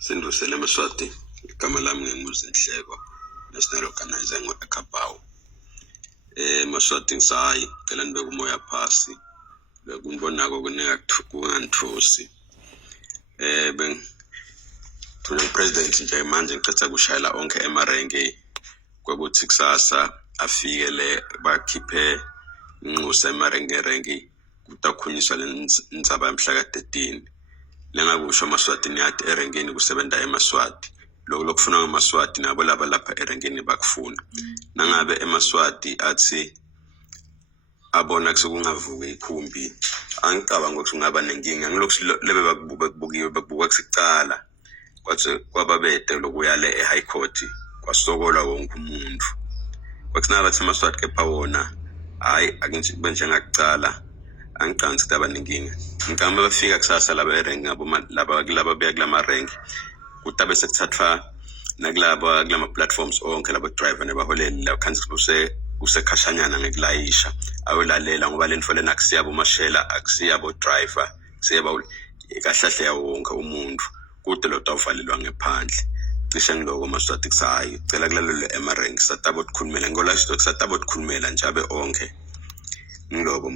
Sindusele Maswati, igama lami nginguMuzi Nhleko, National Organizer ngo-Ekabhawu. Maswati ngisayi, cela nibeke umoya phasi. Bekungibonako kungangithusi. President nje manje ngicela kushayela onke emarenke kwakuthi kusasa afike le bakhiphe inxusa emarenke kutakhunyiswa lenzaba yamhla ka-13. Lengakusho Maswati niyathi erenkeni kusebenza eMaswati. Lokufuna ngaMaswati nabo laba lapha erenkeni bakufuna. Nangabe eMaswati athi abona kusekungavuki ikhumbi, angicabanga ukuthi kungaba nenkinga. Ngilokhu lebe bakubuka kusicala kwathi kwababede lokuya le eHigh Court kwasokola wonke umuntu. Kwathi nabathi eMaswati kepha wona hayi akunje njengakucala. Angicabanga ukuthi abaninkinga. Ngicabanga bafika kusasa laba erenki ngabo laba beya kulama renki. Kutabe sekuthathwa nakulaba kulama platforms onke laba driver nebaholeli la khansi kusekhashanyana ngekulayisha awulalela ngoba lento lena akusiyabo mashela akusiyabo driver kusiyaba kahlahle yawo wonke umuntu kude lo tawuvalelwa ngephandle. Cishe ngiloko Maswati kusayi cela kulalelwe emarenki satabo ukukhulumela ngola stock satabo ukukhulumela nje abe onke ngiloko.